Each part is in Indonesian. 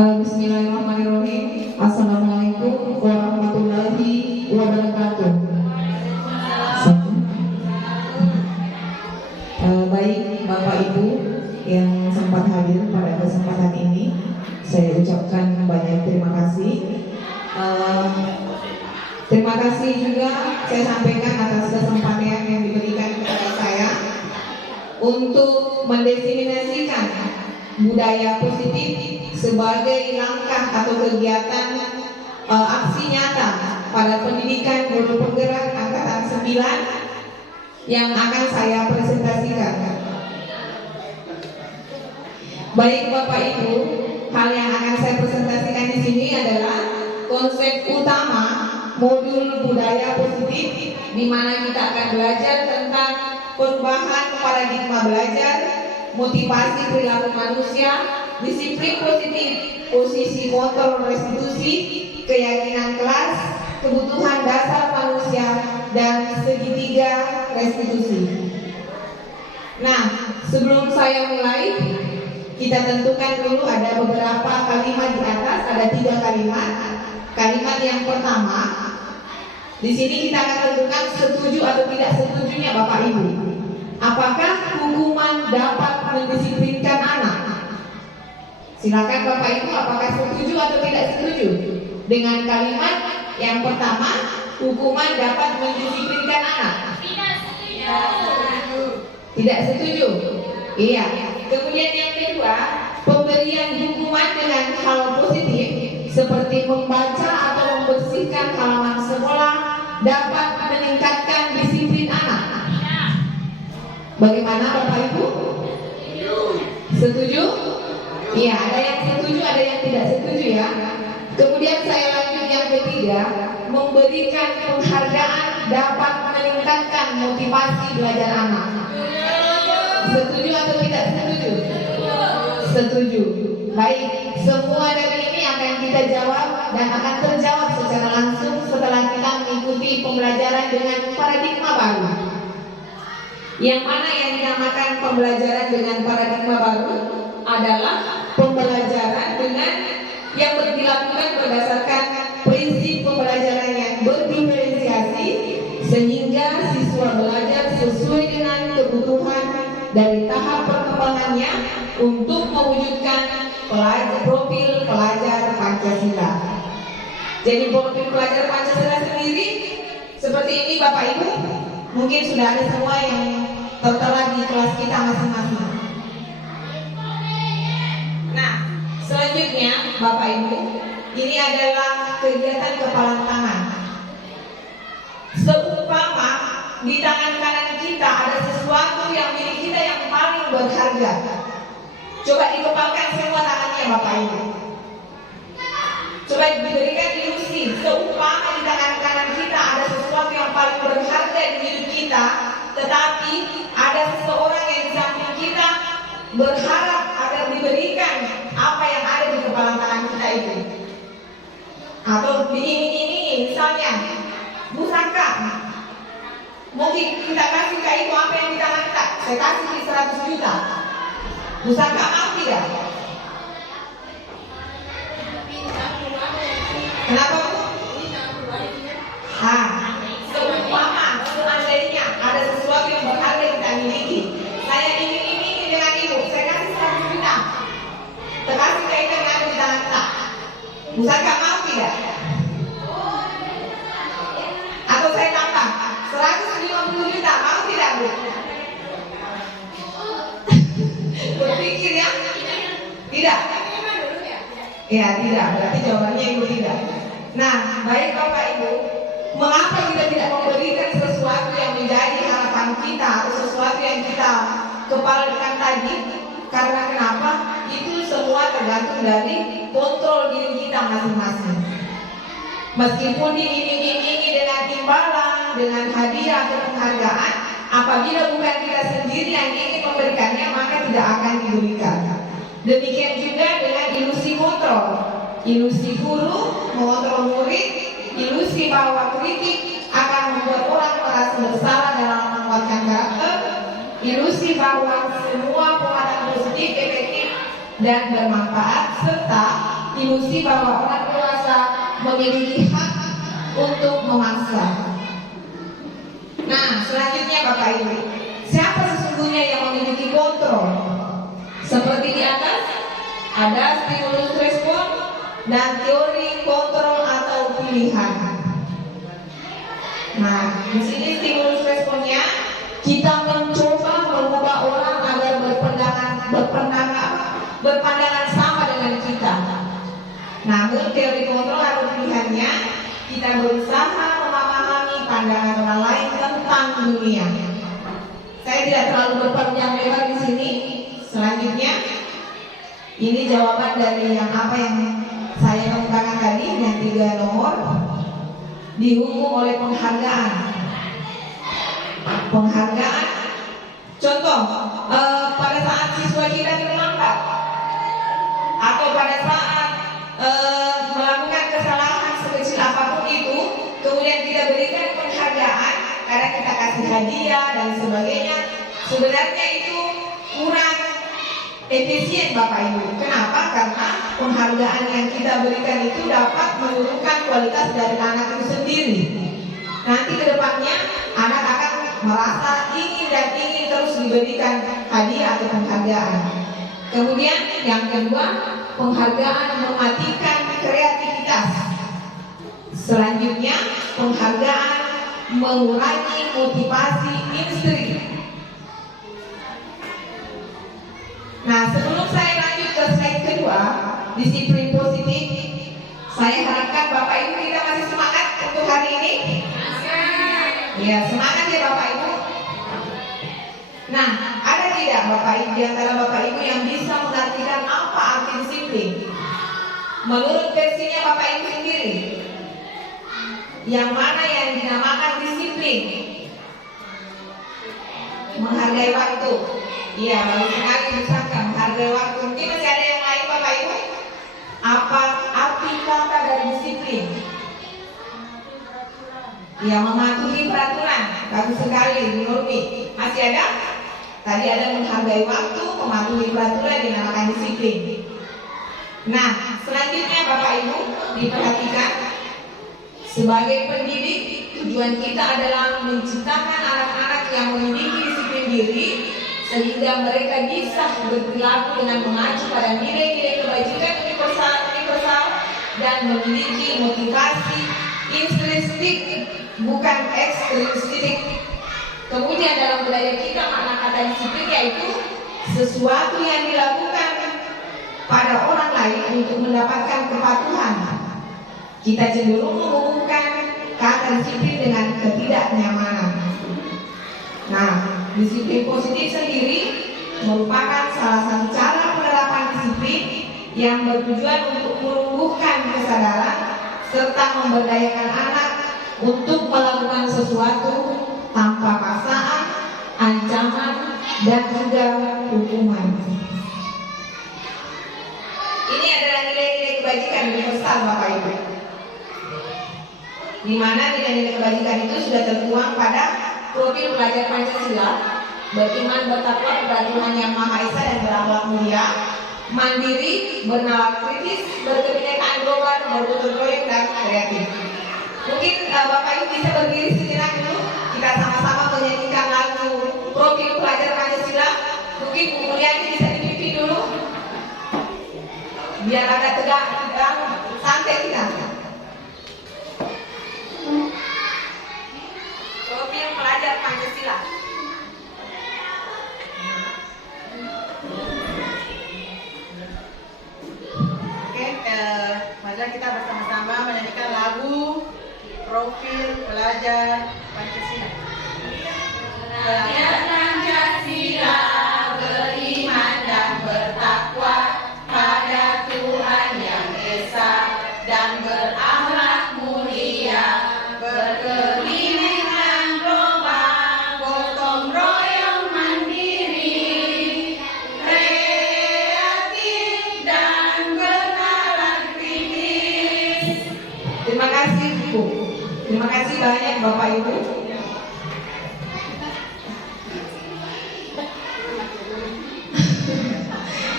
Bismillahirrahmanirrahim. Assalamualaikum warahmatullahi wabarakatuh. Baik Bapak Ibu yang sempat hadir pada kesempatan ini, saya ucapkan banyak terima kasih. Terima kasih juga saya sampaikan atas kesempatan yang diberikan kepada saya untuk mendefinisikan budaya positif sebagai langkah atau kegiatan aksi nyata pada pendidikan guru penggerak angkatan 9 yang akan saya presentasikan. Baik Bapak Ibu, hal yang akan saya presentasikan di sini adalah konsep utama modul budaya positif, di mana kita akan belajar tentang perubahan paradigma belajar, motivasi perilaku manusia, disiplin positif, posisi kontrol restitusi, keyakinan kelas, kebutuhan dasar manusia, dan segitiga restitusi. Nah, sebelum saya mulai, kita tentukan dulu ada beberapa kalimat di atas, ada 3 kalimat. Kalimat yang pertama, di sini kita akan tentukan setuju atau tidak setujunya Bapak Ibu. Apakah hukuman dapat mendisiplinkan anak? Silakan Bapak Ibu, apakah setuju atau tidak setuju dengan kalimat yang pertama, hukuman dapat mendisiplinkan anak? Tidak setuju. Iya. Kemudian yang kedua, pemberian hukuman dengan hal positif seperti membaca atau membersihkan halaman sekolah dapat meningkatkan disiplin anak. Bagaimana Bapak Ibu? Setuju? Iya, ada yang setuju, ada yang tidak setuju ya. Kemudian saya lanjut yang ketiga, memberikan penghargaan dapat meningkatkan motivasi belajar anak. Setuju atau tidak setuju? Setuju. Baik, semua dari ini akan kita jawab dan akan terjawab secara langsung setelah kita mengikuti pembelajaran dengan paradigma baru. Yang mana yang dinamakan pembelajaran dengan paradigma baru adalah pembelajaran dengan yang dilakukan berdasarkan prinsip pembelajaran yang berdiferensiasi, sehingga siswa belajar sesuai dengan kebutuhan dari tahap perkembangannya untuk mewujudkan profil pelajar Pancasila. Jadi profil pelajar Pancasila sendiri seperti ini Bapak Ibu, mungkin sudah ada semua yang tertera di kelas kita masing-masing. Nah, selanjutnya Bapak Ibu, ini adalah kegiatan kepalan tangan. Seumpama di tangan kanan kita ada sesuatu yang milik kita yang paling berharga. Coba dikepalkan semua tangannya Bapak Ibu. Coba diberikan ilusi, seumpama di tangan kanan kita ada sesuatu yang paling berharga di hidup kita, tetapi ada seseorang yang di samping kita berharap agar diberikan apa yang ada di kepala tangan kita itu. Atau diiming-imingi, misalnya pusaka. Mungkin kita kasih ke itu apa yang di tangan kita, saya kasih 100 juta. Pusaka mau tidak? Kenapa Bu? Seumpama seandainya ada sesuatu yang berharga yang kita miliki, saya iming-imingi dengan ibu, saya kasih 100 juta. Terkasih kaitan yang ada di tangan kita. Pusaka mau tidak? Atau saya tambah 150 juta, mau tidak Bu? Berpikir ya? Tidak. Ya tidak, berarti jawabannya Ibu tidak. Nah, baik Bapak Ibu, mengapa kita tidak memberikan sesuatu yang menjadi harapan kita atau sesuatu yang kita kepalakan tadi? Karena kenapa? Itu semua tergantung dari kontrol diri kita masing-masing. Meskipun diiming-imingi dengan imbalan, dengan hadiah atau penghargaan, apabila bukan kita sendiri yang ingin memberikannya, maka tidak akan diberikan. Demikian juga dengan ilusi kontrol. Ilusi guru mengontrol murid, ilusi bahwa kritik akan membuat orang merasa bersalah dalam menguatkan karakter, ilusi bahwa semua penguatan positif efektif dan bermanfaat, serta ilusi bahwa orang dewasa memiliki hak untuk memaksa. Nah, selanjutnya Bapak Ibu, siapa sesungguhnya yang memiliki kontrol? Seperti di atas, ada stimulus respon dan teori kontrol atau pilihan. Nah, di sini stimulus responnya kita mencoba mengubah orang agar berpandangan sama dengan kita. Namun teori kontrol atau pilihannya kita berusaha memahami pandangan orang lain tentang dunia. Saya tidak terlalu berpanjang lebar di sini. Selanjutnya, ini jawaban dari yang apa yang saya kemukakan tadi, yang 3 nomor. Dihukum oleh penghargaan. Penghargaan, contoh, pada saat siswa kita terlambat atau pada saat melakukan kesalahan sekecil apapun itu, kemudian kita berikan penghargaan, kadang kita kasih hadiah dan sebagainya. Sebenarnya itu kurang efisien Bapak Ibu. Kenapa? Karena penghargaan yang kita berikan itu dapat menurunkan kualitas dari anak itu sendiri. Nanti ke depannya anak akan merasa ingin dan ingin terus diberikan hadiah atau penghargaan. Kemudian yang kedua, penghargaan mematikan kreativitas. Selanjutnya, penghargaan mengurangi motivasi instrik. Nah, sebelum saya lanjut ke slide kedua, disiplin positif, saya harapkan Bapak Ibu kita masih semangat untuk hari ini. Ya, semangat ya Bapak Ibu. Nah, ada tidak Bapak Ibu di antara Bapak Ibu yang bisa mengartikan apa arti disiplin? Menurut versinya Bapak Ibu sendiri, yang mana yang dinamakan disiplin? Menghargai waktu. Iya, bagus sekali disangka menghargai waktu. Mungkin masih ada yang lain Bapak Ibu? Apa arti kata dari disiplin? Ya, mematuhi peraturan. Bagus sekali, Bu Nurmi. Masih ada? Tadi ada menghargai waktu, mematuhi peraturan dinamakan disiplin. Nah, selanjutnya Bapak Ibu diperhatikan, sebagai pendidik, tujuan kita adalah menciptakan anak-anak yang memiliki disiplin diri, sehingga mereka bisa berperilaku dengan mengacu pada nilai-nilai kebajikan universal dan memiliki motivasi intrinsik, bukan ekstrinsik. Kemudian dalam budaya kita, makna kata disiplin yaitu sesuatu yang dilakukan pada orang lain untuk mendapatkan kepatuhan. Kita cenderung menghubungkan kata disiplin dengan ketidaknyamanan. Nah, disiplin positif sendiri merupakan salah satu cara penerapan disiplin yang bertujuan untuk menumbuhkan kesadaran serta memberdayakan anak untuk melakukan sesuatu tanpa paksaan, ancaman, dan juga hukuman. Ini adalah nilai-nilai kebajikan universal Bapak Ibu, di mana nilai-nilai kebajikan itu sudah tertuang pada profil pelajar Pancasila: beriman, bertakwa kepada Tuhan Yang Maha Esa dan berakhlak mulia, mandiri, bernalar kritis, berkebinekaan global, bergotong royong dan kreatif. Mungkin Bapak Ibu bisa berdiri sejenak dulu, kita sama-sama menyanyikan lagu profil pelajar Pancasila. Mungkin Bu Mulyani bisa dipimpin dulu, biar agak tegak, santai kita. Profil pelajar Pancasila. Oke, mari kita bersama-sama menyanyikan lagu profil pelajar Pancasila. Pelajar Pancasila beriman dan bertakwa pada Tuhan Yang Esa dan berakhlak mulia, berkebinekaan global, gotong royong mandiri, kreatif dan bernalar kritis. Terima kasih Bu. Terima kasih banyak Bapak Ibu.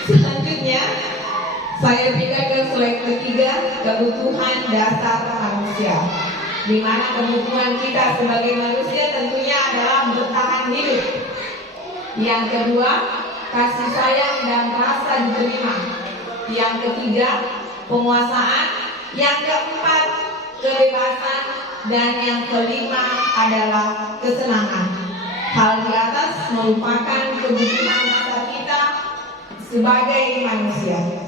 Selanjutnya Saya pindah ke slide ketiga, kebutuhan dasar manusia. Di mana kebutuhan kita sebagai manusia tentunya adalah bertahan hidup. Yang kedua, kasih sayang dan rasa diterima. Yang ketiga, penguasaan. Yang keempat, kebebasan. Dan yang kelima adalah kesenangan. Hal di atas merupakan kebutuhan dasar kita sebagai manusia.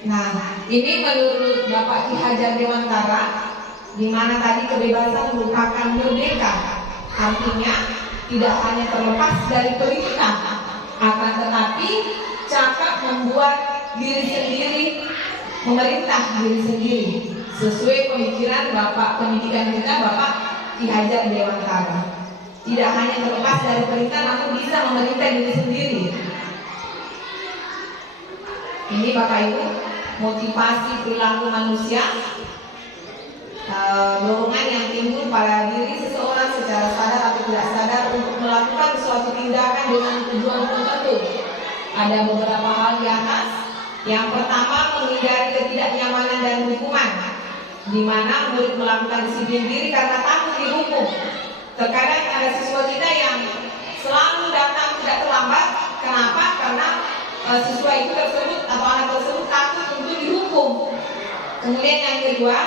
Nah, ini menurut Bapak Ki Hajar Dewantara, di mana tadi kebebasan merupakan merdeka. Artinya tidak hanya terlepas dari perintah, akan tetapi cakap membuat diri sendiri, memerintah diri sendiri sesuai pemikiran Bapak pendidikan kita, Bapak Ki Hajar Dewantara. Tidak hanya terlepas dari perintah, namun bisa memerintah diri sendiri. Ini Bapak Ibu, motivasi perilaku manusia, dorongan yang timbul pada diri seseorang secara sadar atau tidak sadar untuk melakukan suatu tindakan dengan tujuan tertentu. Ada beberapa hal di atas. Yang pertama, menghindari ketidaknyamanan dan hukuman, di mana murid melakukan disiplin diri karena takut dihukum. Terkadang ada siswa kita yang selalu datang tidak terlambat. Kenapa? Karena siswa itu tersebut atau anak tersebut takut untuk dihukum. Kemudian yang kedua,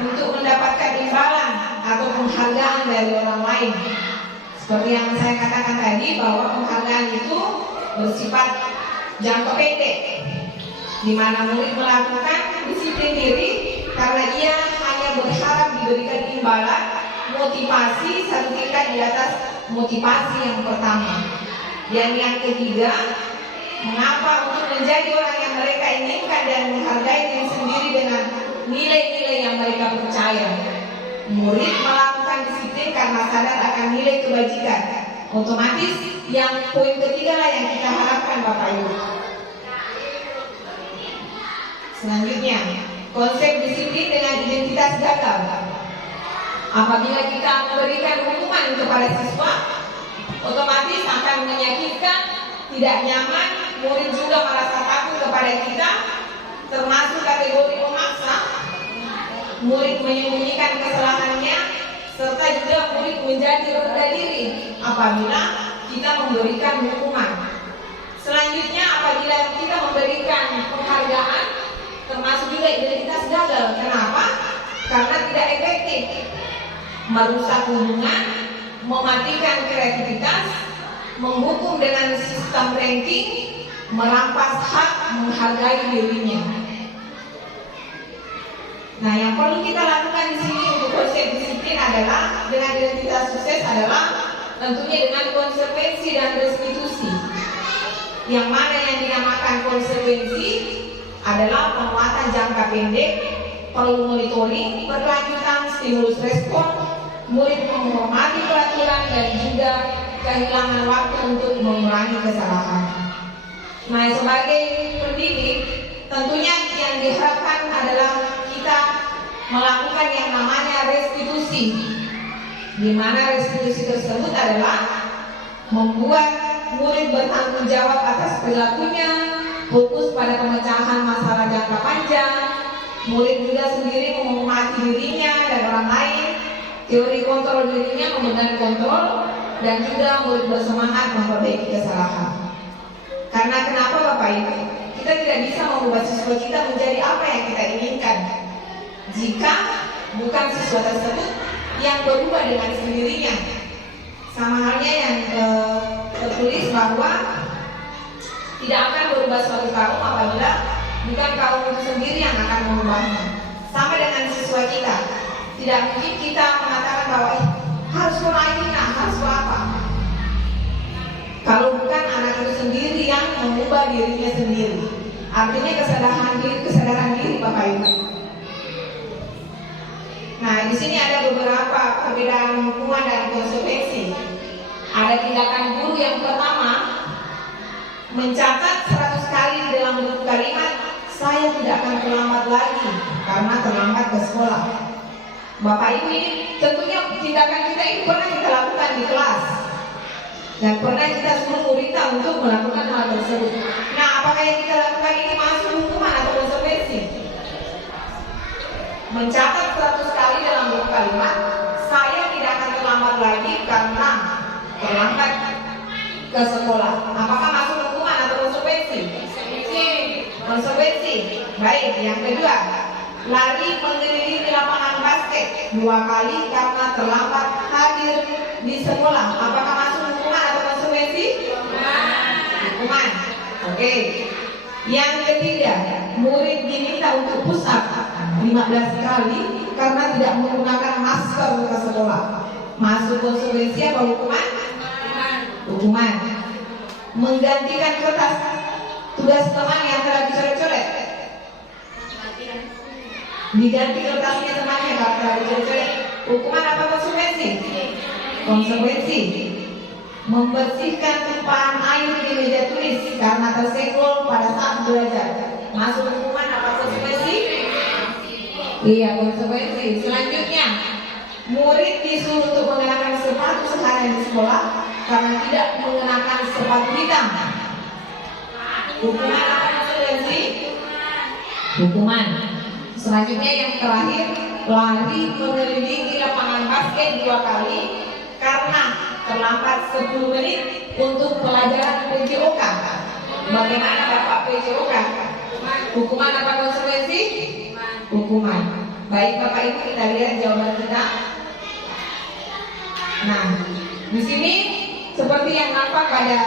untuk mendapatkan imbalan atau penghargaan dari orang lain. Seperti yang saya katakan tadi, bahwa penghargaan itu bersifat jangka pendek, di mana murid melakukan disiplin diri karena ia hanya berharap diberikan imbalan, motivasi satu tingkat di atas motivasi yang pertama. Dan yang ketiga, mengapa untuk menjadi orang yang mereka inginkan dan menghargai diri sendiri dengan nilai-nilai yang mereka percaya. Murid melakukan disiplin karena sadar akan nilai kebajikan. Otomatis yang poin ketiga lah yang kita harapkan Bapak Ibu. Selanjutnya, konsep disiplin dengan identitas gagal. Apabila kita memberikan hukuman kepada siswa, otomatis akan menyakitkan, tidak nyaman, murid juga merasa takut kepada kita, termasuk kategori memaksa, murid menyembunyikan kesalahannya, serta juga murid menjadi rendah diri apabila kita memberikan hukuman. Selanjutnya, apabila kita memberikan penghargaan, termasuk juga identitas gagal. Kenapa? Karena tidak efektif, merusak hubungan, mematikan kreativitas, menghukum dengan sistem ranking, merampas hak menghargai dirinya. Nah, yang perlu kita lakukan di sini untuk konsep disiplin adalah dengan identitas sukses adalah tentunya dengan konsekuensi dan restitusi. Yang mana yang dinamakan konsekuensi adalah penguatan jangka pendek, perlu monitoring, berkelanjutan, stimulus respon, murid menghormati peraturan dan juga kehilangan waktu untuk mengurangi kesalahan. Nah, sebagai pendidik, tentunya yang diharapkan adalah kita melakukan yang namanya restitusi, di mana restitusi tersebut adalah membuat murid bertanggung jawab atas perilakunya, fokus pada pemecahan masalah jangka panjang, murid juga sendiri menghormati dirinya dan orang lain, teori kontrol dirinya memegang kontrol, dan juga murid bersemangat memperbaiki kesalahan. Karena kenapa Bapak Ibu? Kita tidak bisa mengubah siswa kita menjadi apa yang kita inginkan jika bukan siswa tersebut yang berubah dengan sendirinya. Sama halnya yang tertulis bahwa tidak akan berubah suatu kaum apabila bukan kaum itu sendiri yang akan mengubahnya. Sama dengan siswa kita, tidak mungkin kita mengatakan bahwa harus ini, harus apa. Kalau bukan anak itu sendiri yang mengubah dirinya sendiri. Artinya kesadaran diri Bapak Ibu. Nah, di sini ada beberapa perbedaan hukuman dan konsekuensi. Ada tindakan guru yang pertama, mencatat 100 kali dalam bentuk kalimat, saya tidak akan terlambat lagi karena terlambat ke sekolah. Bapak Ibu, ini tentunya tindakan kita ini pernah kita lakukan di kelas dan pernah kita suruh murid untuk melakukan hal tersebut. Nah, apakah yang kita lakukan ini masuk hukuman atau mencatat 100 kali dalam buku kalimat, saya tidak akan terlambat lagi karena terlambat ke sekolah. Apakah masuk hukuman atau konsekuensi? Konsekuensi. Baik, yang kedua, lari mengelilingi lapangan basket 2 kali karena terlambat hadir di sekolah. Apakah masuk hukuman atau konsekuensi? Hukuman. Oke. Yang ketiga, murid diminta untuk push up 15 kali karena tidak menggunakan masker ke sekolah. Masuk konsekuensi apa hukuman? Hukuman. Menggantikan kertas tugas teman yang telah dicoret-coret. Diganti kertasnya temannya kalau telah dicoret-coret. Hukuman apa konsekuensi? Konsekuensi. Membersihkan tumpahan air di meja tulis karena tersenggol pada saat belajar. Masuk hukuman apa konsekuensi? Iya, konsekuensi. Selanjutnya, murid disuruh untuk mengenakan sepatu seharian di sekolah karena tidak mengenakan sepatu hitam. Hukuman apa konsekuensi? Hukuman. Selanjutnya yang terakhir, lari mengelilingi lapangan basket 2 kali karena terlambat 10 menit untuk pelajaran PJOK. Bagaimana Bapak PJOK? Hukuman apa konsekuensi? Hukuman. Baik Bapak Ibu, kita lihat jawaban kita. Nah, di sini seperti yang nampak pada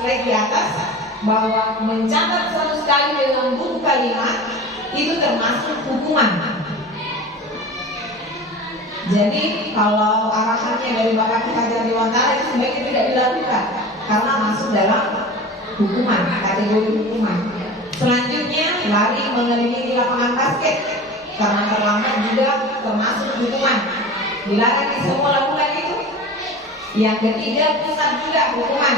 slide di atas, bahwa mencatat 100 kali dalam buku kalimat itu termasuk hukuman. Jadi kalau arahannya dari Bapak Ki Hajar Dewantara itu sebaiknya tidak dilakukan karena masuk dalam hukuman, kategori hukuman. Selanjutnya, lari mengelilingi lapangan basket karena terlambat juga termasuk hukuman. Dilarang di semua lakukan itu. Yang ketiga, pusat juga hukuman.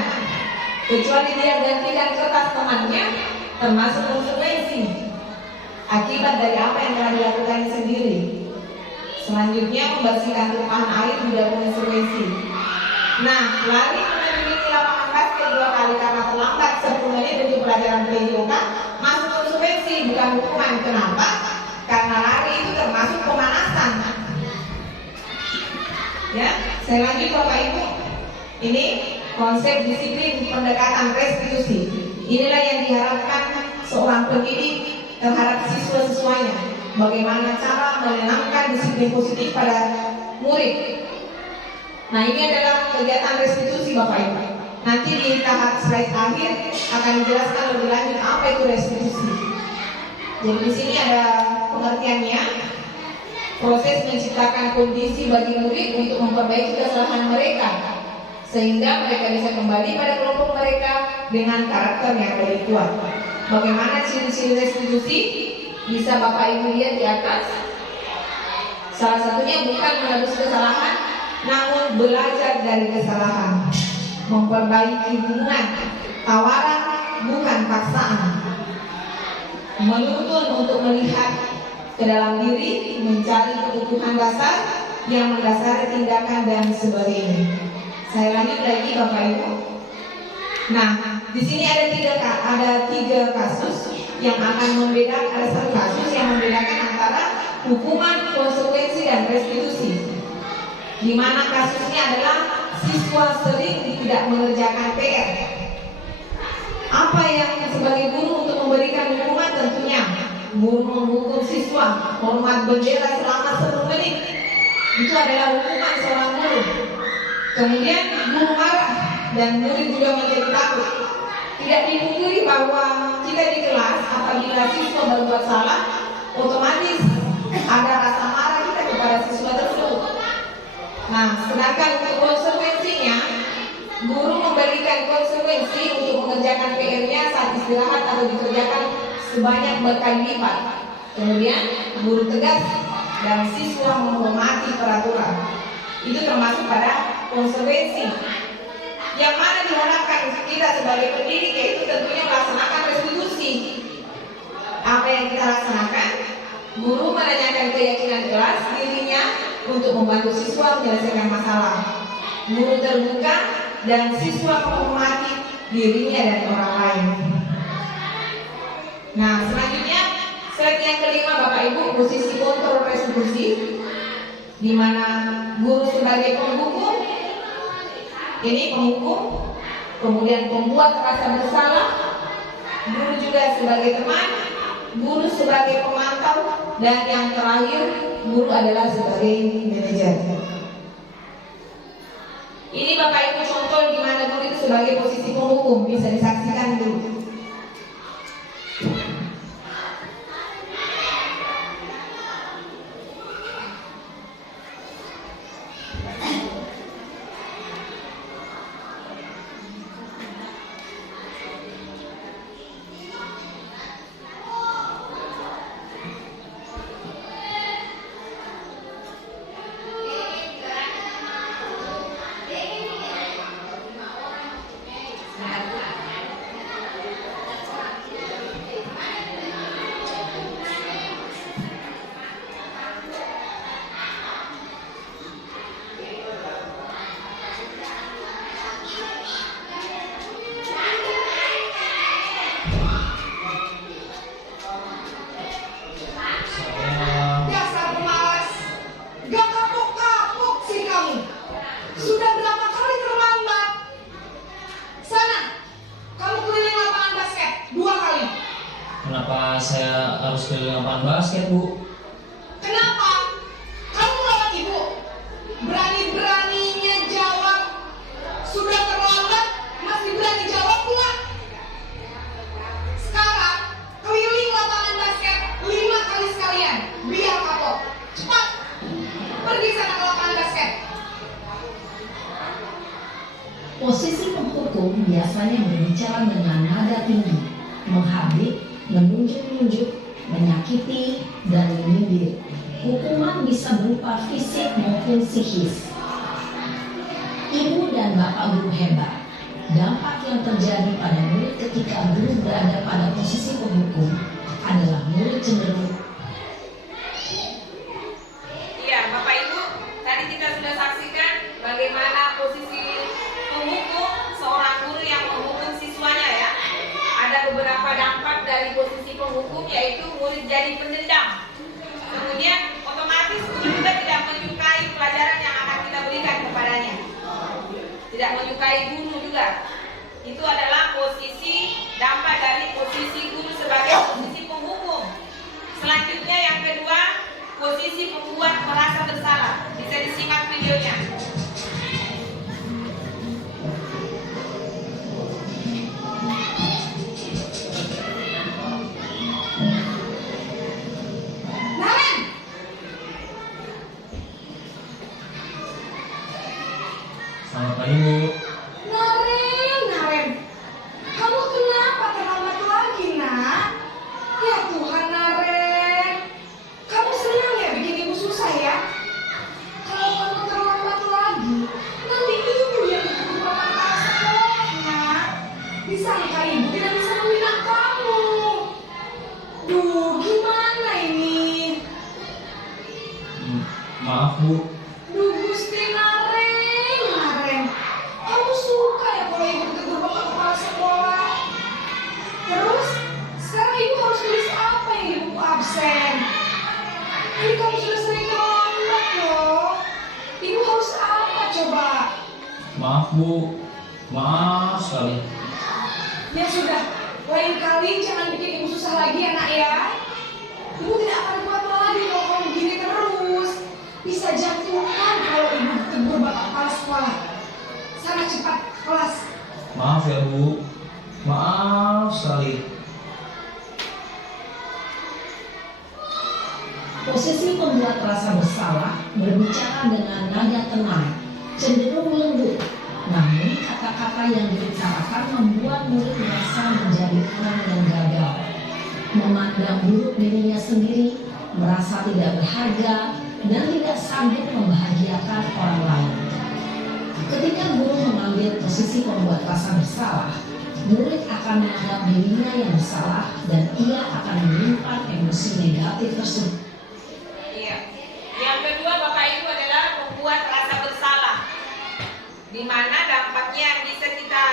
Kecuali dia gantikan kertas temannya, termasuk konsekuensi akibat dari apa yang telah dilakukan sendiri. Selanjutnya, membersihkan tumpahan air juga konsekuensi. Nah, lari mengelilingi lapangan basket 2 kali karena terlambat 10 menit untuk pelajaran PJOK masuk konsekuensi, bukan hukuman. Kenapa? Karena lari itu termasuk pemanasan. Ya, saya lanjut Bapak Ibu. Ini konsep disiplin pendekatan restitusi. Inilah yang diharapkan seorang pendidik terhadap siswa-siswanya. Bagaimana cara menanamkan disiplin positif pada murid. Nah, ini adalah kegiatan restitusi Bapak Ibu. Nanti di tahap slide akhir akan dijelaskan lebih lanjut apa itu restitusi. Jadi di sini ada pengertiannya. Proses menciptakan kondisi bagi murid untuk memperbaiki kesalahan mereka sehingga mereka bisa kembali pada kelompok mereka dengan karakter yang lebih kuat. Bagaimana ciri-ciri restitusi? Bisa Bapak Ibu lihat di atas. Salah satunya bukan menebus kesalahan, namun belajar dari kesalahan, memperbaiki hubungan, tawaran bukan paksaan, menuntun untuk melihat ke dalam diri, mencari kebutuhan dasar yang mendasari tindakan dan sebagainya. Saya lanjut lagi Bapak Ibu. Nah, di sini ada tiga kasus yang akan membedakan, ada satu kasus yang membedakan antara hukuman, konsekuensi dan restitusi. Di mana kasusnya adalah siswa sering tidak mengerjakan PR. Apa yang sebagai guru untuk memberikan hukuman? Tentunya guru menghukum siswa hormat bendera selama 10 menit. Itu adalah hukuman seorang guru. Kemudian guru marah dan murid juga menjadi takut. Tidak dipungkiri bahwa kita di kelas apabila siswa berbuat salah, otomatis ada rasa marah kita kepada siswa tersebut. Nah, sedangkan untuk konsekuensinya, guru memberikan konsekuensi untuk mengerjakan PR-nya saat istirahat atau dikerjakan sebanyak berkali lipat. Kemudian guru tegas dan siswa menghormati peraturan. Itu termasuk pada konsekuensi. Yang mana diharapkan kita sebagai pendidik yaitu tentunya melaksanakan restitusi. Apa yang kita laksanakan? Guru menanyakan keyakinan kelas dirinya untuk membantu siswa menyelesaikan masalah. Guru terbuka dan siswa menghormati dirinya dan orang lain. Nah, selanjutnya slide yang kelima Bapak Ibu, posisi kontrol restitusi. persekusi, di mana guru sebagai penghukum, ini penghukum, kemudian pembuat rasa bersalah, guru juga sebagai teman, guru sebagai pemantau, dan yang terakhir guru adalah sebagai manajer. Ini Bapak Ibu contoh di mana guru itu sebagai posisi penghukum, bisa disaksikan dulu. Dasar pemalas, gak kapok-kapok sih kamu. Sudah berapa kali terlambat? Sana, kamu keliling lapangan basket 2 kali. Kenapa saya harus keliling lapangan basket, Bu? Kenapa? Kamu melawan ibu. Berani-beraninya jawab. Sudah terlambat, masih berani jawab pula. Sekarang, keliling lapangan basket 5 kali sekalian. Biar kapok. Cepat. Pergi sana ke lapangan basket. Posisi penghukum biasanya berbicara dengan nada tinggi, menghabis, menunjuk-nunjuk, menyakiti, dan menyindir. Hukuman bisa berupa fisik maupun psikis. Ibu dan bapak guru hebat. Dampak yang terjadi pada murid ketika guru berada pada posisi penghukum adalah murid cenderung. Iya, Bapak Ibu, tadi kita sudah saksikan bagaimana posisi penghukum seorang guru yang menghukum siswanya ya. Ada beberapa dampak dari posisi penghukum, yaitu murid jadi pendendam. Kemudian otomatis guru juga tidak menyukai pelajaran yang akan kita berikan kepadanya. Tidak menyukai guru juga. Itu adalah posisi dampak dari posisi guru sebagai posisi penghukum. Selanjutnya yang kedua, posisi pembuat merasa bersalah. Bisa disimak videonya. Naren, Selamat pagi, Bu. Naren, kamu kenapa terlambat lagi, nak? Ya Tuhan, Naren, kamu senang ya bikin ibu susah ya? Kalau kamu terlambat lagi, nanti ibu yang dituduh bapak sekolah, nak. Disangka ibu tidak bisa membina kamu. Duh, gimana ini? Maaf, Bu. Duh Gusti Naren, kamu suka ya kalau ibu ditegur bapak kepala sekolah? Terus, sekarang ibu harus tulis apa yang di buku absen? Ini kamu sudah sering terlambat loh. Ibu harus apa coba? Maaf, Bu. Maaf sekali. Ya sudah, lain kali jangan bikin ibu susah lagi ya nak ya. Ibu tidak akan kuat lagi kalau kamu begini terus. Bisa jatuhan kalau ibu ditegur bapak kepala sekolah. Sana cepat kelas. Maaf ya, Bu. Maaf sekali. Posisi pembuat rasa bersalah berbicara dengan nada tenang, cenderung lembut. Namun kata-kata yang dibicarakan membuat murid merasa menjadi orang yang gagal, memandang buruk dirinya sendiri, merasa tidak berharga, dan tidak sanggup membahagiakan orang lain. Ketika guru mengambil posisi pembuat rasa bersalah, murid akan menganggap dirinya yang bersalah dan ia akan menyimpan emosi negatif tersebut. Iya. Yang kedua Bapak Ibu adalah membuat rasa bersalah, di mana dampaknya yang bisa kita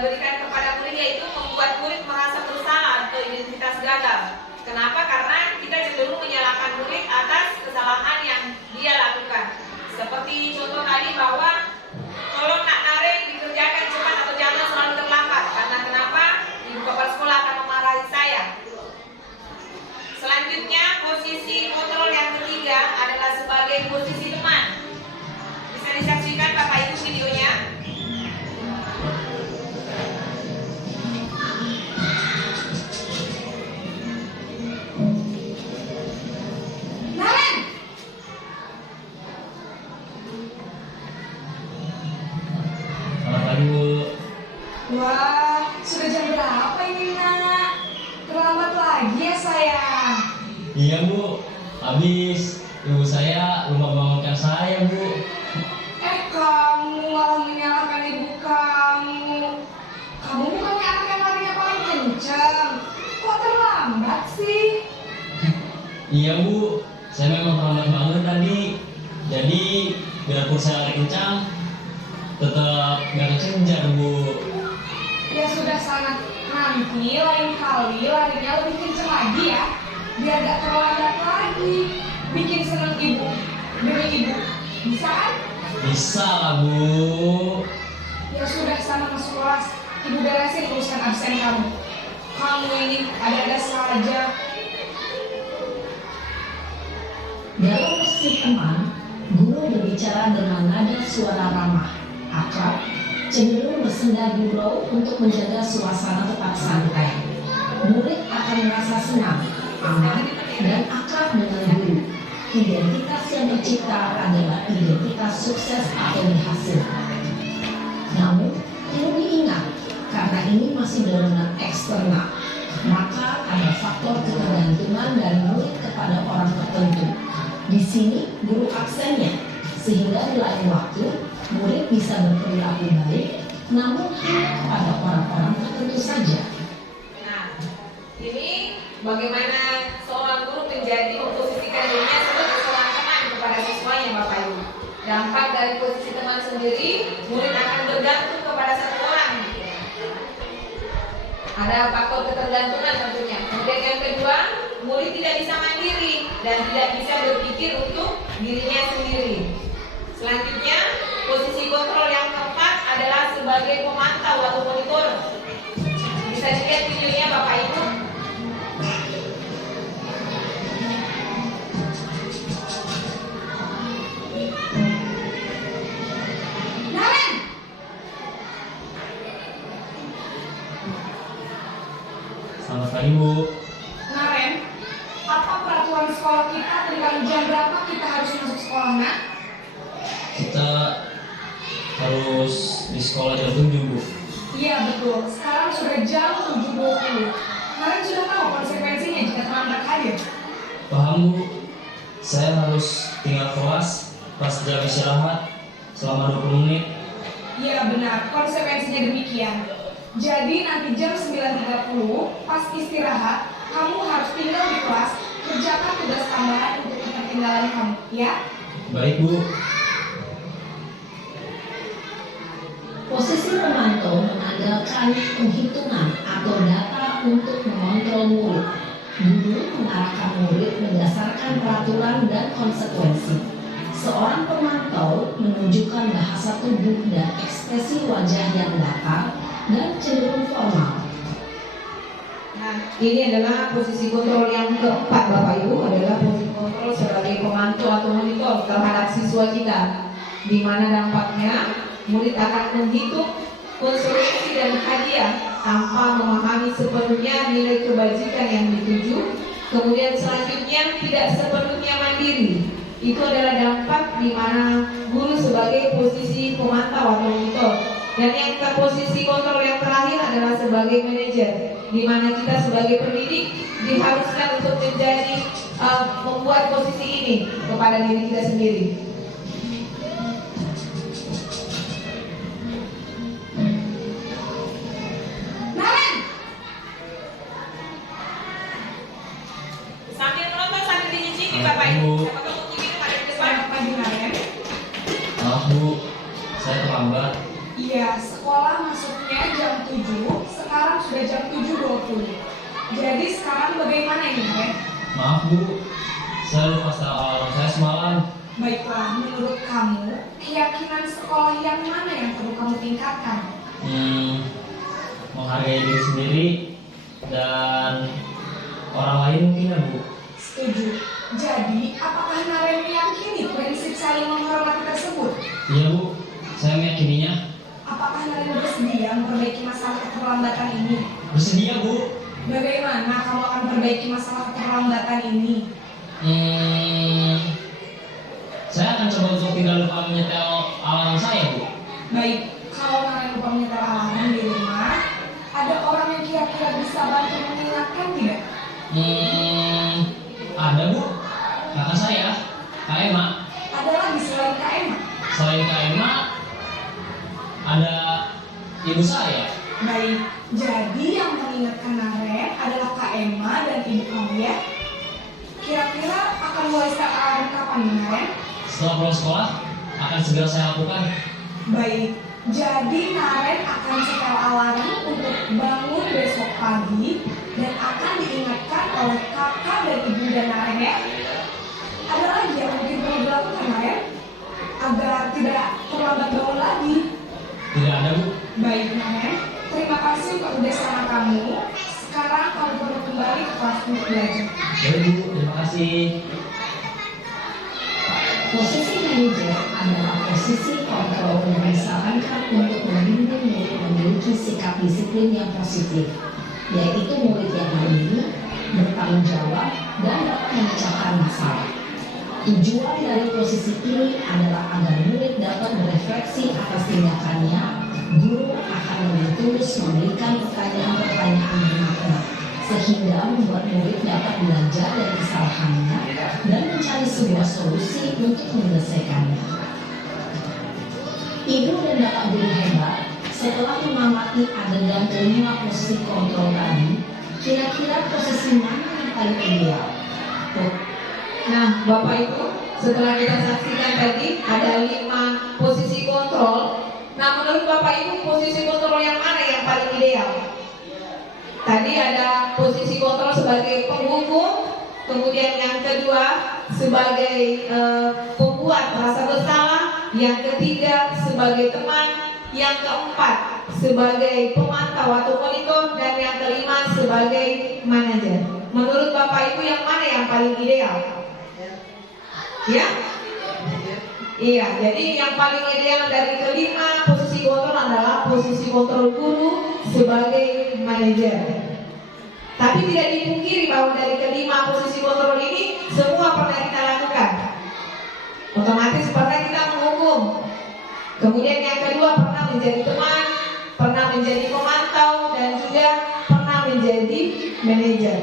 berikan kepada murid yaitu membuat murid merasa bersalah atau identitas gagal. Kenapa? Karena kita cenderung menyalahkan murid atas kesalahan posisi kontrol yang ketiga adalah sebagai posisi teman. Bisa disaksikan Bapak Ibu videonya? Naren, Selamat pagi Bu. wah, sudah jam berapa ini nak? Terlambat lagi ya sayang. Iya Bu, habis ibu saya lupa bangunkan saya Bu. Kamu malah menyalahkan ibu kamu. Kamu bukannya anak yang larinya paling kencang. Kok terlambat sih? Iya Bu, saya memang terlambat bangun tadi. Jadi biarpun saya lari kencang, tetap nggak kekejar Bu. Ya sudah sana, nanti lain kali larinya lebih kencang lagi ya. Biar gak terlambat lagi. Bikin seneng ibu demi ibu. Bisa kan? Bisa lah Bu. Ya sudah sana masuk kelas. Ibu beresin urusan absen kamu. Kamu ini ada-ada saja. Dalam posisi teman, guru berbicara dengan nada suara ramah, akrab, cenderung bersenda gurau untuk menjaga suasana tetap santai. Murid akan merasa senang, aman, dan akrab dengan guru. Identitas yang tercipta adalah identitas sukses atau berhasil. Namun, perlu diingat, karena ini masih dorongan eksternal, maka ada faktor ketergantungan dari murid kepada orang tertentu. Di sini guru absennya, sehingga di lain waktu murid bisa berperilaku baik, namun hanya kepada orang-orang tertentu saja. Nah, ini bagaimana seorang guru menjadi memposisikan dirinya sebagai seorang teman kepada siswanya Bapak Ibu. Dampak dari posisi teman sendiri, murid akan bergantung kepada satu orang. Ada faktor ketergantungan tentunya. Kemudian yang kedua, murid tidak bisa mandiri dan tidak bisa berpikir untuk dirinya sendiri. Selanjutnya, posisi kontrol yang keempat adalah sebagai pemantau atau monitor. Bisa dilihat videonya Bapak Ibu. Naren, Selamat pagi Bu. Naren, apa peraturan sekolah kita tentang jam berapa kita harus masuk sekolah nak? Kita harus di sekolah jam 7 Bu. Iya betul, sekarang sudah jam 7.20. Naren sudah tahu konsekuensinya jika terlambat hadir. Paham Bu, saya harus tinggal kelas pas jam istirahat selama 20 menit. Iya benar, konsekuensinya demikian. Jadi nanti jam 9.30 pas istirahat, kamu harus tinggal di kelas, kerjakan tugas tambahan untuk ketertinggalan kamu, ya? Baik Bu. Posisi pemantau mengandalkan penghitungan atau data untuk mengontrol murid. Guru mengarahkan murid berdasarkan peraturan dan konsekuensi. Seorang pemantau menunjukkan bahasa tubuh dan ekspresi wajah yang datar dan cenderung formal. Nah, ini adalah posisi kontrol yang keempat Bapak Ibu, adalah posisi kontrol sebagai pemantau atau monitor terhadap siswa kita, di mana dampaknya murid akan menghitung konsekuensi dan hadiah tanpa memahami sepenuhnya nilai kebajikan yang dituju. Kemudian selanjutnya tidak sepenuhnya mandiri. Itu adalah dampak di mana guru sebagai posisi pemantau atau monitor. Dan yang posisi kontrol yang terakhir adalah sebagai manajer, di mana kita sebagai pendidik diharuskan untuk menjadi membuat posisi ini kepada diri kita sendiri. Naren, Sambil menonton sambil dicicipi Bapak Ibu. Siapa tahu mungkin ada di depan. selamat pagi Naren. Maaf Bu, saya terlambat. Iya, sekolah masuknya jam 7, sekarang sudah jam 7.20. Jadi sekarang bagaimana ini Naren? Maaf Bu, saya lupa setel alarm saya semalam. Baiklah, menurut kamu, keyakinan sekolah yang mana yang perlu kamu tingkatkan? Menghargai diri sendiri dan orang lain mungkin ya Bu. Setuju. Jadi, apakah Naren meyakini prinsip saling menghormati tersebut? Iya Bu, saya meyakininya. Apakah Naren bersedia memperbaiki masalah keterlambatan ini? Bersedia Bu. Bagaimana kamu akan perbaiki masalah keterlambatan ini? Saya akan coba untuk tidak lupa menyetel alarm saya Bu. Baik, kalau Naren lupa menyetel alarm di rumah, ada orang yang kira-kira bisa bantu mengingatkan tidak? Ada Bu, kakak saya, Kak Emma. Ada lagi selain Kak Emma? Selain Kak Emma, ada ibu saya. Baik, jadi yang mengingatkan Naren adalah Kak Emma dan ibu kamu ya? Kira-kira akan mulai start alarm kapan Naren? Setelah pulang sekolah, akan segera saya lakukan. Baik, jadi Naren akan setel alarm untuk bangun besok pagi dan akan diingatkan oleh kakak dan ibu dan Naren ya. Ada lagi yang mungkin perlu dilakukan Naren agar tidak terlambat bangun lagi. Tidak ada Bu. Baik Naren, terima kasih untuk udah sama kamu. Sekarang kamu perlu kembali ke kelas untuk belajar. Baik Bu, terima kasih. Posisi manajer adalah posisi kontrol yang disarankan untuk membimbing murid memiliki sikap disiplin yang positif, yaitu murid yang mandiri, bertanggung jawab, dan dapat memecahkan masalah. Tujuan dari posisi ini adalah agar murid dapat berefleksi atas tindakannya. Guru akan lebih tulus memberikan pertanyaan-pertanyaan bermakna, sehingga membuat murid dapat belajar dari kesalahannya dan mencari sebuah solusi untuk menyelesaikannya. Ibu dan bapak guru hebat, setelah mengamati adegan kelima posisi kontrol tadi, kira-kira posisi mana yang paling ideal? Nah, Bapak Ibu, setelah kita saksikan tadi ada 5 posisi kontrol. Nah, menurut Bapak Ibu, posisi kontrol yang mana yang paling ideal? Tadi ada posisi kontrol sebagai penghukum, kemudian yang kedua sebagai pembuat merasa bersalah, yang ketiga sebagai teman, yang keempat sebagai pemantau atau monitor, dan yang kelima sebagai manajer. Menurut Bapak Ibu yang mana yang paling ideal? Ya? Iya, jadi yang paling ideal dari kelima posisi kontrol adalah posisi kontrol guru sebagai manajer. Tapi tidak dipungkiri bahwa dari kelima posisi kontrol ini semua pernah kita lakukan. Otomatis pernah kita menghukum. Kemudian yang kedua pernah menjadi teman, pernah menjadi pemantau, dan juga pernah menjadi manajer.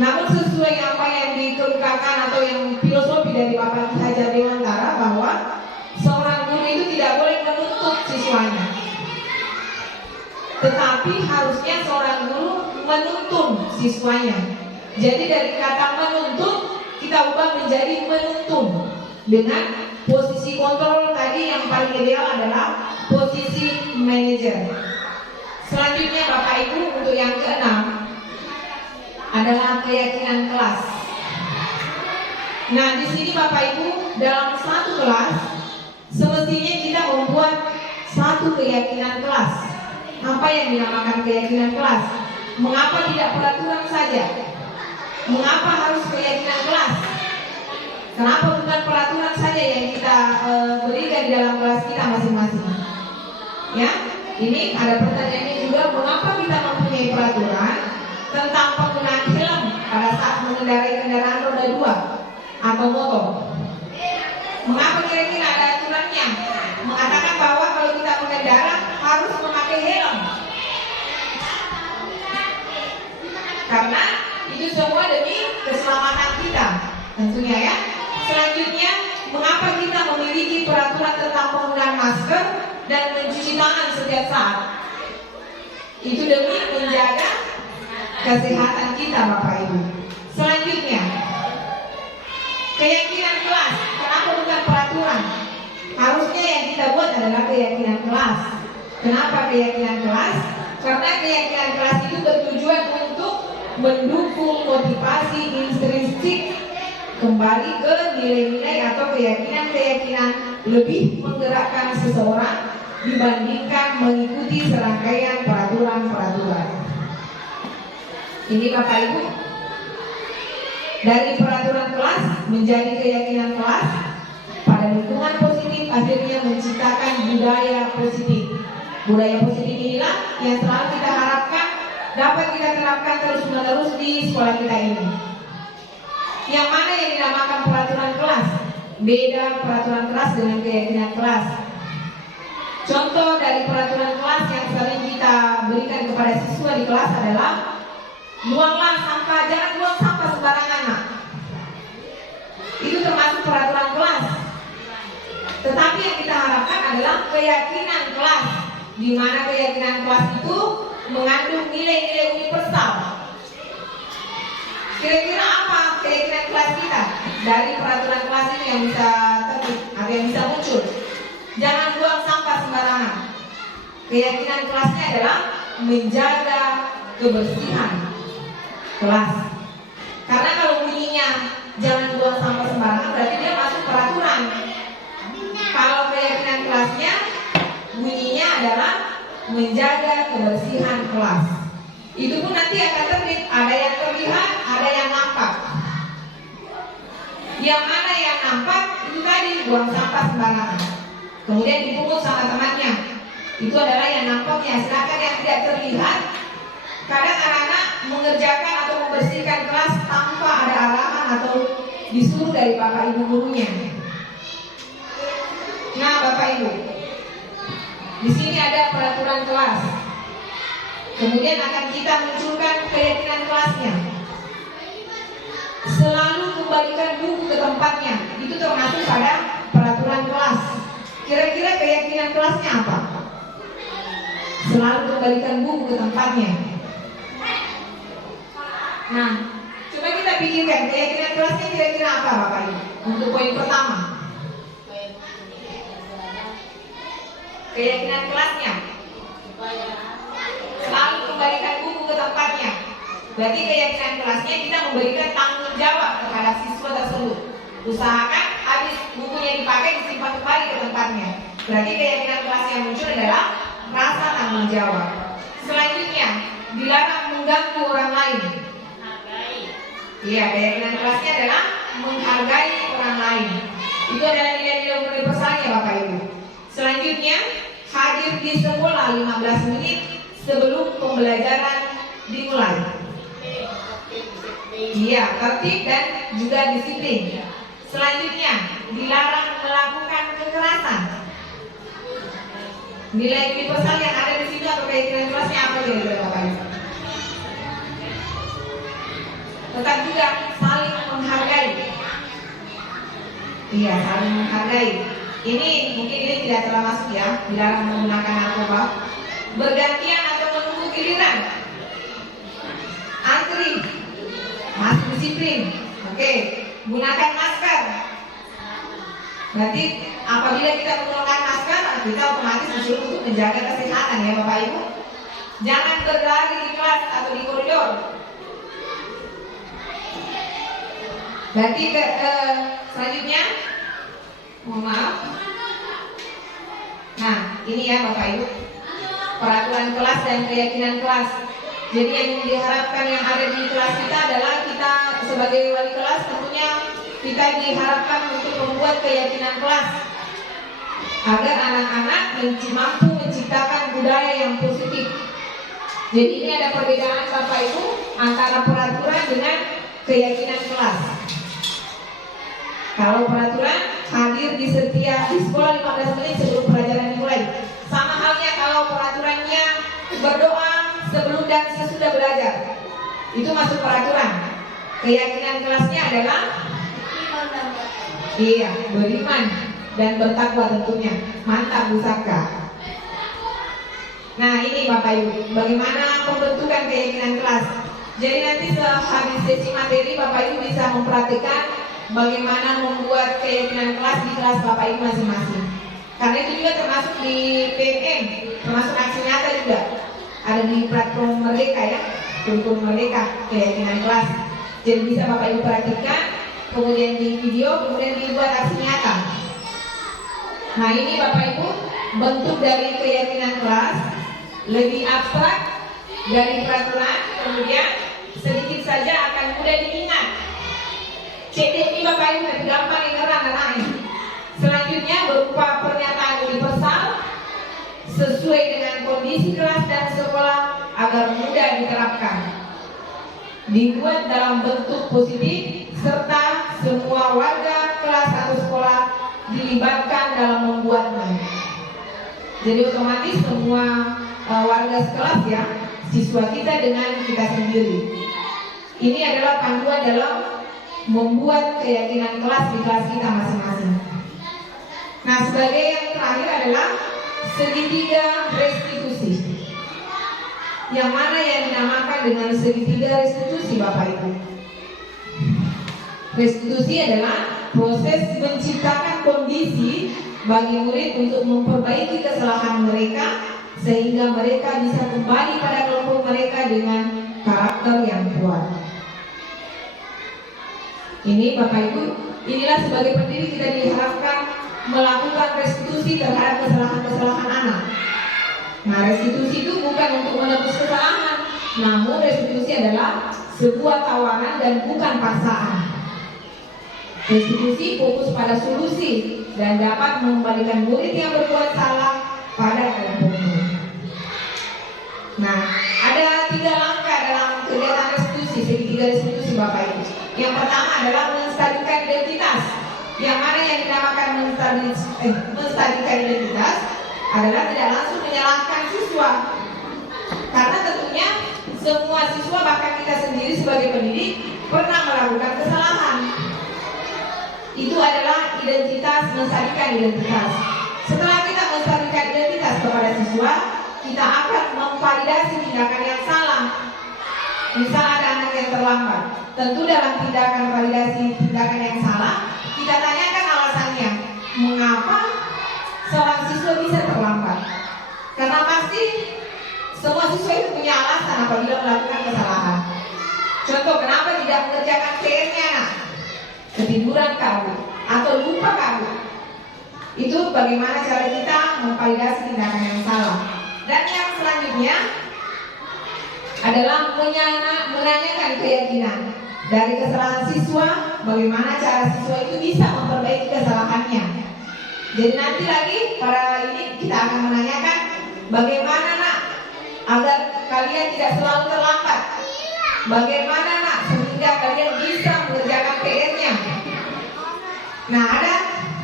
Namun sesuai apa yang dikemukakan atau yang filosofi dari Bapak Hajar Dewantara, bahwa seorang guru itu tidak boleh menuntut siswanya, tetapi harusnya seorang guru menuntun siswanya. Jadi dari kata menuntut kita ubah menjadi menuntun dengan posisi kontrol tadi yang paling ideal adalah posisi manajer. Selanjutnya Bapak Ibu, untuk yang keenam adalah keyakinan kelas. Nah, di sini Bapak Ibu, dalam satu kelas semestinya kita membuat satu keyakinan kelas. Apa yang dinamakan keyakinan kelas? Mengapa tidak peraturan saja? Mengapa harus keyakinan kelas? Kenapa bukan peraturan saja yang kita berikan di dalam kelas kita masing-masing? Ya, ini ada pertanyaannya juga, mengapa kita mempunyai peraturan tentang penggunaan helm pada saat mengendarai kendaraan roda 2 atau motor? Mengapa kira-kira ada aturannya mengatakan bahwa kalau kita mengendara harus memakai helm? Karena itu semua demi keselamatan kita tentunya ya. Selanjutnya, mengapa kita memiliki peraturan tentang penggunaan masker dan mencuci tangan setiap saat? Itu demi menjaga kesehatan kita Bapak Ibu. Selanjutnya, keyakinan kelas. Kenapa bukan peraturan? Harusnya yang kita buat adalah keyakinan kelas. Kenapa keyakinan kelas? Karena keyakinan kelas itu bertujuan untuk mendukung motivasi intrinsik kembali ke nilai-nilai atau keyakinan-keyakinan lebih menggerakkan seseorang dibandingkan mengikuti serangkaian peraturan-peraturan. Ini Bapak Ibu. Dari peraturan kelas menjadi keyakinan kelas. Pada lingkungan positif akhirnya menciptakan budaya positif. Budaya positif inilah yang selalu kita harapkan dapat kita terapkan terus-menerus di sekolah kita ini. Yang mana yang dinamakan peraturan kelas? Beda peraturan kelas dengan keyakinan kelas. Contoh dari peraturan kelas yang sering kita berikan kepada siswa di kelas adalah buanglah sampah, jangan buang sampah sembarangan. Nak. Itu termasuk peraturan kelas. Tetapi yang kita harapkan adalah keyakinan kelas, di mana keyakinan kelas itu mengandung nilai-nilai universal. Kira-kira apa keyakinan kelas kita dari peraturan kelas ini yang bisa terbit atau yang bisa muncul? Jangan buang sampah sembarangan. Keyakinan kelasnya adalah menjaga kebersihan kelas. Karena kalau bunyinya jangan buang sampah sembarangan berarti dia masuk peraturan. Kalau keyakinan kelasnya bunyinya adalah menjaga kebersihan kelas. Itu pun nanti akan terbit, ada yang terlihat, ada yang nampak. Yang mana yang nampak itu tadi buang sampah sembarangan, kemudian dipungut sama temannya. Itu adalah yang nampaknya. Sedangkan yang tidak terlihat, kadang anak-anak mengerjakan atau membersihkan kelas tanpa ada arahan atau disuruh dari bapak ibu gurunya. Nah, bapak ibu, di sini ada peraturan kelas. Kemudian akan kita munculkan keyakinan kelasnya. Selalu kembalikan buku ke tempatnya. Itu termasuk pada peraturan kelas. Kira-kira keyakinan kelasnya apa? Selalu kembalikan buku ke tempatnya. Nah, coba kita pikirkan keyakinan kelasnya kira-kira apa Bapak Ibu? Untuk poin pertama, keyakinan kelasnya selalu kembalikan buku ke tempatnya. Berarti keyakinan kelasnya kita memberikan tanggung jawab terhadap siswa tersebut. Usahakan habis bukunya dipakai disimpan kembali ke tempatnya. Berarti keyakinan kelas yang muncul adalah rasa tanggung jawab. Selanjutnya, dilarang mengganggu orang lain. Iya, keyakinan kelasnya adalah menghargai orang lain. Itu adalah nilai-nilai universal ya Bapak Ibu. Selanjutnya, hadir di sekolah 15 menit sebelum pembelajaran dimulai. Iya, tertib dan juga disiplin. Selanjutnya, dilarang melakukan kekerasan. Nilai universal yang ada di situ atau keyakinan kelasnya apa kira-kira Bapak Ibu? Tetap juga saling menghargai. Iya, saling menghargai. Ini mungkin ini tidak telah masuk ya, dilarang menggunakan narkoba. Bergantian atau menunggu giliran. Antri. Masih disiplin. Oke, gunakan masker. Berarti apabila kita menggunakan masker, kita otomatis disuruh untuk menjaga kesehatan ya Bapak Ibu. Jangan berlari di kelas atau di koridor. Berarti selanjutnya, mohon maaf. Nah, ini ya Bapak Ibu, peraturan kelas dan keyakinan kelas. Jadi yang diharapkan yang ada di kelas kita adalah kita sebagai wali kelas tentunya kita diharapkan untuk membuat keyakinan kelas agar anak-anak mampu menciptakan budaya yang positif. Jadi ini ada perbedaan Bapak Ibu antara peraturan dengan keyakinan kelas. Kalau peraturan hadir di sekolah 15 menit sebelum pelajaran dimulai. Sama halnya kalau peraturannya berdoa sebelum dan sesudah belajar. Itu masuk peraturan. Keyakinan kelasnya adalah iya, beriman dan bertakwa tentunya. Mantap Bu Saka. Nah ini Bapak Ibu, bagaimana pembentukan keyakinan kelas. Jadi nanti sehabis sesi materi Bapak Ibu bisa memperhatikan bagaimana membuat keyakinan kelas di kelas Bapak Ibu masing-masing. Karena itu juga termasuk di PMM, termasuk aksi nyata juga. Ada di platform Merdeka ya, kurikulum Merdeka, keyakinan kelas. Jadi bisa Bapak Ibu perhatikan, kemudian di video, kemudian dibuat aksi nyata. Nah ini Bapak Ibu, bentuk dari keyakinan kelas lebih abstrak dari peraturan, kemudian sedikit saja akan mudah diingat. CD ini Bapak Ibu lebih gampang dengeran anaknya. Selanjutnya berupa pernyataan universal sesuai dengan kondisi kelas dan sekolah agar mudah diterapkan. Dibuat dalam bentuk positif serta semua warga kelas atau sekolah dilibatkan dalam membuatnya. Jadi otomatis semua warga sekelas ya, siswa kita dengan kita sendiri. Ini adalah panduan dalam membuat keyakinan kelas di kelas kita masing-masing. Nah, sebagai yang terakhir adalah segitiga restitusi. Yang mana yang dinamakan dengan segitiga restitusi Bapak Ibu? Restitusi adalah proses menciptakan kondisi bagi murid untuk memperbaiki kesalahan mereka sehingga mereka bisa kembali pada kelompok mereka dengan karakter yang kuat. Ini Bapak Ibu, inilah sebagai pendiri kita diharapkan melakukan restitusi terhadap kesalahan-kesalahan anak. Nah, restitusi itu bukan untuk menebus kesalahan, namun restitusi adalah sebuah tawaran dan bukan paksaan. Restitusi fokus pada solusi dan dapat mengembalikan murid yang berbuat salah pada kelompoknya. Nah, ada 3 langkah dalam kegiatan restitusi, segitiga restitusi Bapak Ibu. Yang pertama adalah menstabilkan identitas. Yang mana yang dinamakan menstabilkan identitas adalah tidak langsung menyalahkan siswa. Karena tentunya semua siswa bahkan kita sendiri sebagai pendidik pernah melakukan kesalahan. Itu adalah identitas, menstabilkan identitas. Setelah kita menstabilkan identitas kepada siswa, kita akan memvalidasi tindakan yang salah. Misal ada anak yang terlambat, tentu dalam tindakan validasi tindakan yang salah, kita tanyakan alasannya, mengapa seorang siswa bisa terlambat? Karena pasti semua siswa itu punya alasan apabila melakukan kesalahan. Contoh, kenapa tidak mengerjakan PR-nya anak? Ketiduran kamu atau lupa kamu? Itu bagaimana cara kita memvalidasi tindakan yang salah. Dan yang selanjutnya adalah menanyakan keyakinan dari kesalahan siswa, bagaimana cara siswa itu bisa memperbaiki kesalahannya. Jadi nanti lagi pada ini kita akan menanyakan bagaimana nak agar kalian tidak selalu terlambat. Bagaimana nak sehingga kalian bisa mengerjakan PR-nya. Nah, ada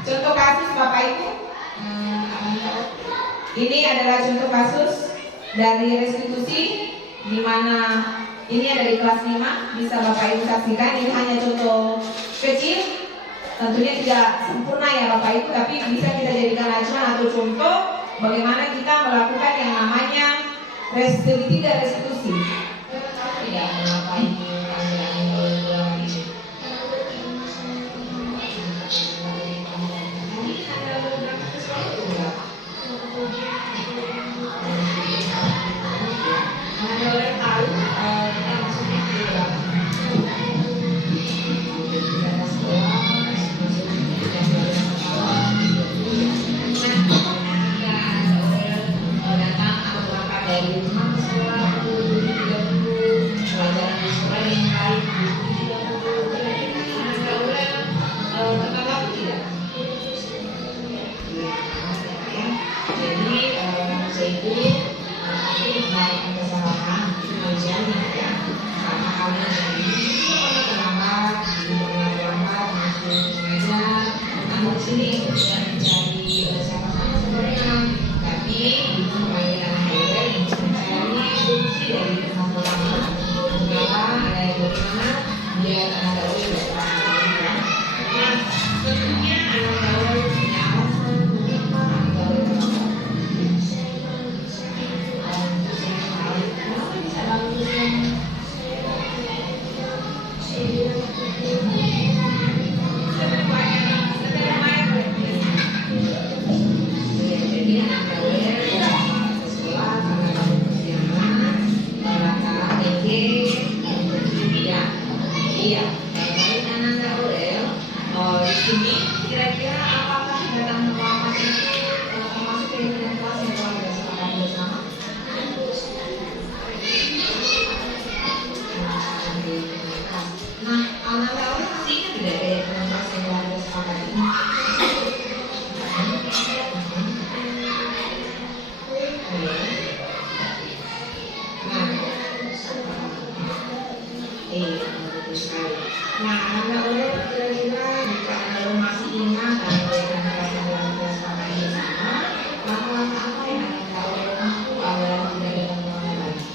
contoh kasus Bapak Ibu. Ini adalah contoh kasus dari restitusi di mana ini ada di kelas 5, bisa Bapak Ibu saksikan. Ini hanya contoh kecil, tentunya tidak sempurna ya Bapak Ibu, tapi bisa kita jadikan acuan atau contoh bagaimana kita melakukan yang namanya segitiga restitusi. Tidak mengapa Ibu boleh kira-kira jika Anda masih ingat atau yang selama ini sama, langkah-langkah apa yang Anda boleh tempuh agar tidak diulang lagi?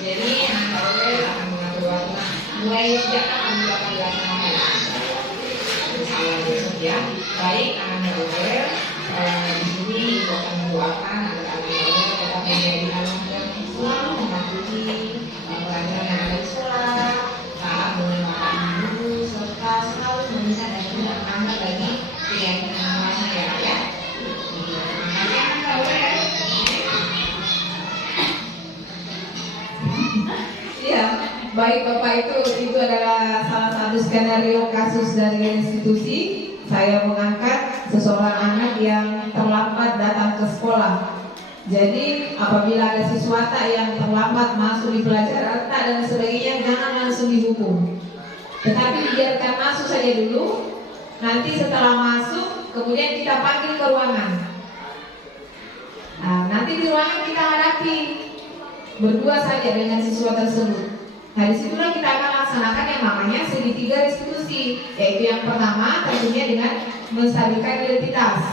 Jadi Anda boleh akan mengatur waktu mulai sejak kapan akan dilaksanakan? Salah besok ya. Baik, Anda boleh di sini akan mendoakan agar Anda boleh tetap menjadi anak yang selalu mematuhi pelajaran yang ada di sekolah, saat mengenalkan guru, serta selalu meminta dan tidak menganggap lagi keyakinan masanya ya. Makanya Anda boleh. Iya, baik Bapak, itu adalah salah satu skenario kasus dari institusi. Saya mengangkat seseorang anak yang terlambat datang ke sekolah. Jadi apabila ada siswa yang terlambat masuk di pelajaran dan sebagainya, jangan langsung dihukum. Tetapi biarkan masuk saja dulu. Nanti setelah masuk, kemudian kita panggil ke ruangan. Nah, nanti di ruangan kita hadapi berdua saja dengan siswa tersebut. Nah, disitulah kita akan laksanakan yang namanya segitiga restitusi, yaitu yang pertama tentunya dengan menstabilkan identitas.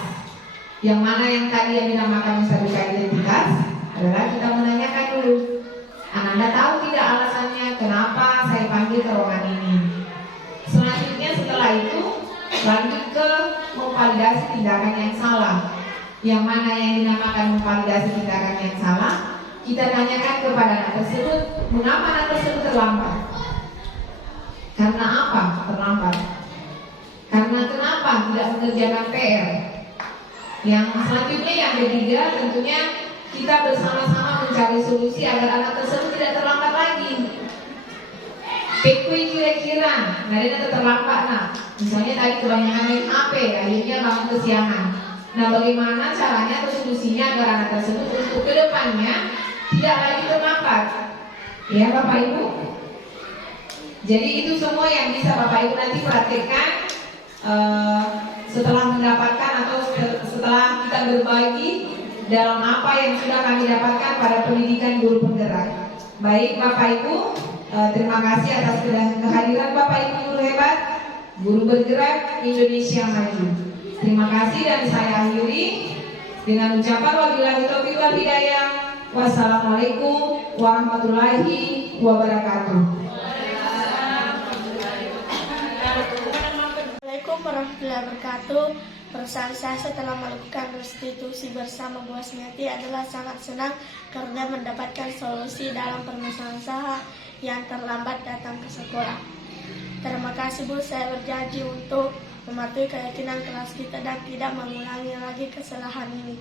Yang mana yang tadi yang dinamakan menstabilkan identitas adalah kita menanyakan dulu, Anda tahu tidak alasannya kenapa saya panggil ke ruangan ini. Selanjutnya setelah itu lanjut ke memvalidasi tindakan yang salah. Yang mana yang dinamakan memvalidasi tindakan yang salah, kita tanyakan kepada anak tersebut, mengapa anak tersebut terlambat? Karena apa terlambat? Karena kenapa tidak mengerjakan PR? Yang selanjutnya yang ketiga, tentunya kita bersama-sama mencari solusi agar anak tersebut tidak terlambat lagi. Pekui kira-kira, ada terlambat nak. Misalnya tadi kebanyakan main HP, akhirnya bangun kesiangan. Nah, bagaimana caranya atau solusinya agar anak tersebut untuk kedepannya tidak lagi terlambat? Ya Bapak Ibu. Jadi itu semua yang bisa Bapak Ibu nanti praktekkan setelah mendapatkan atau setelah kita berbagi dalam apa yang sudah kami dapatkan pada pendidikan guru penggerak. Baik Bapak Ibu, terima kasih atas kehadiran Bapak Ibu guru hebat, guru bergerak Indonesia Maju. Terima kasih dan saya akhiri dengan ucapan wabillahi taufiq wal hidayah. Wassalamualaikum warahmatullahi wabarakatuh. Assalamualaikum warahmatullahi wabarakatuh. Perasaan saya setelah melakukan restitusi bersama Bu Asmiati adalah sangat senang karena mendapatkan solusi dalam permasalahan saya yang terlambat datang ke sekolah. Terima kasih Bu, saya berjanji untuk mematuhi keyakinan kelas kita dan tidak mengulangi lagi kesalahan ini.